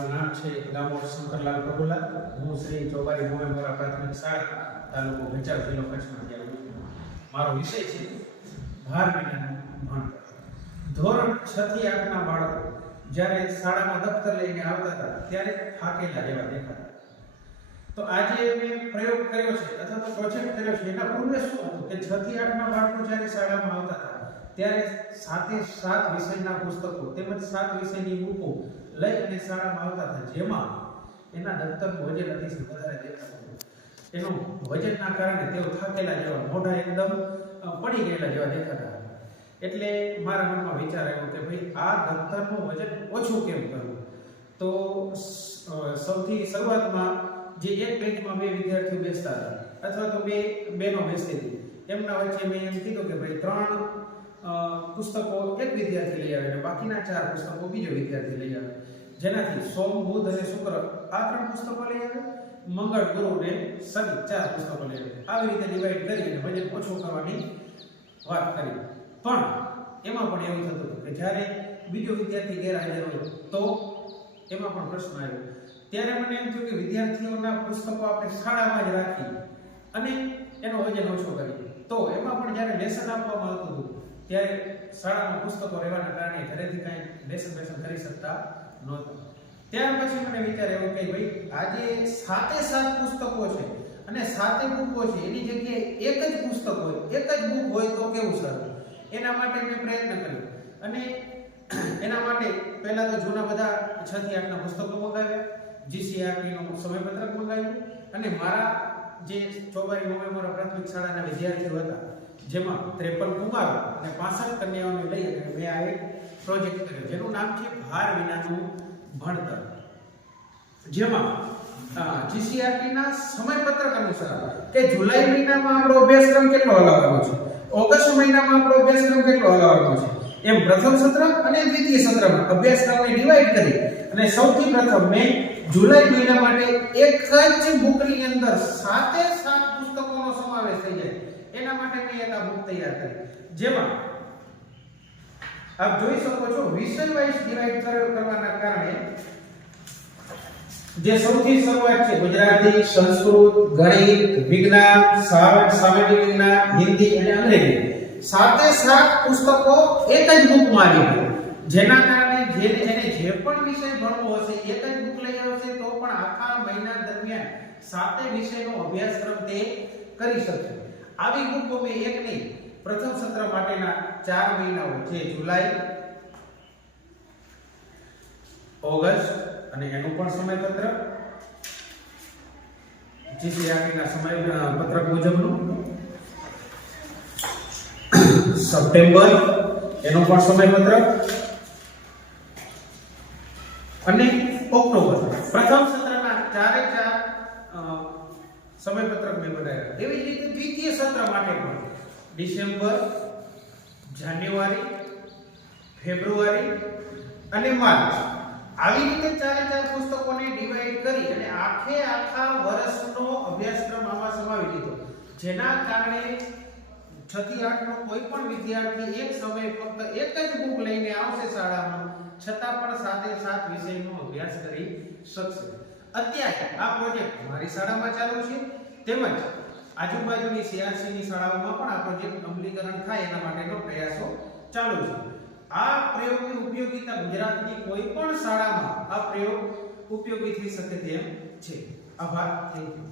મારું નામ છે ગામોડ શંકરલાલ પ્રભુલાલ. હું શ્રી ચોબારી મોમેન્દ્રા પ્રાથમિક શાળા તાલુકો ભચાઉ જિલ્લો કચ્છમાંથી આવું છું. મારો વિષય છે ભાર વિનાનું ભણતર. ધોરણ 6 થી 8 ના બાળકો જ્યારે શાળામાં દફતર લઈને આવતા હતા ત્યારે થાકેલા જેવા દેખાતા. તો આજે મેં પ્રયોગ કર્યો છે અથવા તો પ્રોજેક્ટ કર્યો છે. એના પૂર્વે શું હતું કે 6 થી 8 ના બાળકો જ્યારે શાળામાં આવતા હતા ત્યારે 7 વિષયના પુસ્તકો તેમજ 7 વિષયની બુકો લઈ અને શાળામાં આવતા હતા, જેમાં એના દફતરનું વજન અતિશય વધારે દેખાતું. એનું વજનના કારણે તેઓ થાકેલા જેવા, મોઢા એકદમ પડી ગયેલા જેવા દેખાતા હતા. એટલે મારા મનમાં વિચાર આવ્યો કે ભાઈ આ દફતરનું વજન ઓછું કેમ કરવું. તો સૌથી શરૂઆતમાં જે એક બેન્ચમાં 2 વિદ્યાર્થીઓ બેસતા હતા અથવા તો 2 બહેનો બેસતી હતી, એમના વચ્ચે મેં એમ કીધું કે ભાઈ 3 પુસ્તકો એક વિદ્યાર્થી લઈ આવે અને બાકીના 4 પુસ્તકો બીજો વિદ્યાર્થી લઈ આવે. જેનાથી સોમ, બુધ અને શુક્ર આ 3 પુસ્તકો લઈ આવે, મંગળ, ગુરુ ને શનિ 4 પુસ્તકો લઈ આવે. આવી રીતે ડિવાઈડ કરી અને વજન ઓછું કરવાની વાત કરી. પણ એમાં પણ એવું થતું હતું કે જ્યારે બીજો વિદ્યાર્થી ગેરહાજર હોય તો એમાં પણ પ્રશ્ન આવ્યો. ત્યારે મને એમ થયું કે વિદ્યાર્થીઓના પુસ્તકો આપણે શાળામાં જ રાખી અને એનો વજન ઓછો કરીએ. તો એમાં પણ જ્યારે લેસન આપવામાં આવતું હતું ત્યારે શાળામાં પુસ્તકો રહેવાના કારણે ઘરેથી કાંઈ લેસન કરી શકતા નહોતા. ત્યાર પછી મને વિચાર આવ્યો કે ભાઈ આજે 7 પુસ્તકો છે અને 7 બુકો છે, એની જગ્યાએ એક જ પુસ્તક હોય, એક જ બુક હોય તો કેવું સારું. એના માટે મેં પ્રયત્ન કર્યો અને એના માટે પહેલા તો જૂના બધા 6 થી 8 ના પુસ્તકો મંગાવ્યા, જીસીઆરટી નું સમયપત્રક મંગાવ્યું અને મારા જે ચોબારી મોમેન્દ્રા પ્રાથમિક શાળાના વિદ્યાર્થીઓ હતા, જેમાં 53 કુમારો અને 65 કન્યાઓને લઈ અને મેં આ એક પ્રોજેક્ટ કર્યો જેનું નામ છે ભાર વિનાનું ભણતર. જેમાં જીસીઆરટી ના સમયપત્રક અનુસાર કે જુલાઈ મહિનામાં આપણો અભ્યાસક્રમ કેટલો હલાવવાનો છે, ઓગસ્ટ મહિનામાં આપણો અભ્યાસક્રમ કેટલો હલાવવાનો છે, એમ પ્રથમ સત્ર અને દ્વિતીય સત્રમાં અભ્યાસક્રમને ડિવાઈડ કરી અને સૌથી પ્રથમ મેં જુલાઈ મહિના માટે એક જ બુકની અંદર 7 પુસ્તકોનો સમાવેશ થઈ જાય એના માટે મેં એક આ બુક તૈયાર કરી. જેમાં આપ જોઈ શકો છો વિષય વાઇઝ ડિવાઈડ કરવાના કારણે જે સૌથી શરૂઆત છે ગુજરાતી, સંસ્કૃત, ગણિત, વિજ્ઞાન, સામાજિક વિજ્ઞાન, હિન્દી અને અંગ્રેજી 7 પુસ્તકો એક જ બુકમાં આવી ગયા. જેના કારણે જેને જે પણ વિષય ભણવો હશે એક જ બુક લઈ આવશે તો પણ આખા મહિના દરમિયાન 7 વિષયનો અભ્યાસક્રમ તે કરી શકશે. આવી બુકો મેં એક નહીં, પ્રથમ સત્ર માટેના 4 મહિનાઓ જે જુલાઈ, ઓગસ્ટ અને એનું પણ સમયપત્ર, જીસીઆરટીના સમયપત્રક મુજબનું, સપ્ટેમ્બર એનું પણ સમયપત્રક અને ઓક્ટોબર પ્રથમ સત્રના 4 સમયપત્રક મેં બનાવ્યા. એવી જ રીતે દ્વિતીય સત્ર માટે પણ ડિસેમ્બર, જાન્યુઆરી, ફેબ્રુઆરી અને માર્ચ આવી રીતે 4 પુસ્તકોને ડિવાઈડ કરી અને આખા વર્ષનો અભ્યાસક્રમ આમાં સમાવી દીધો. જેના કારણે 6 થી 8 નો કોઈ પણ વિદ્યાર્થી એક સમયે ફક્ત એક જ બુક લઈને આવશે શાળામાં, છતાં પણ 7 વિષયનો અભ્યાસ કરી શકશે. અત્યારે આ પ્રોજેક્ટ મારી શાળામાં ચાલુ છે, તેમજ આજુબાજુની સીઆરસીની શાળાઓમાં પણ આ પ્રોજેક્ટ અમલીકરણ થાય એના માટેનો પ્રયાસો ચાલુ છે. આ પ્રયોગની ઉપયોગિતા ગુજરાતની કોઈ પણ શાળામાં આ પ્રયોગ ઉપયોગી થઈ શકે તેમ છે. આભાર. Thank you.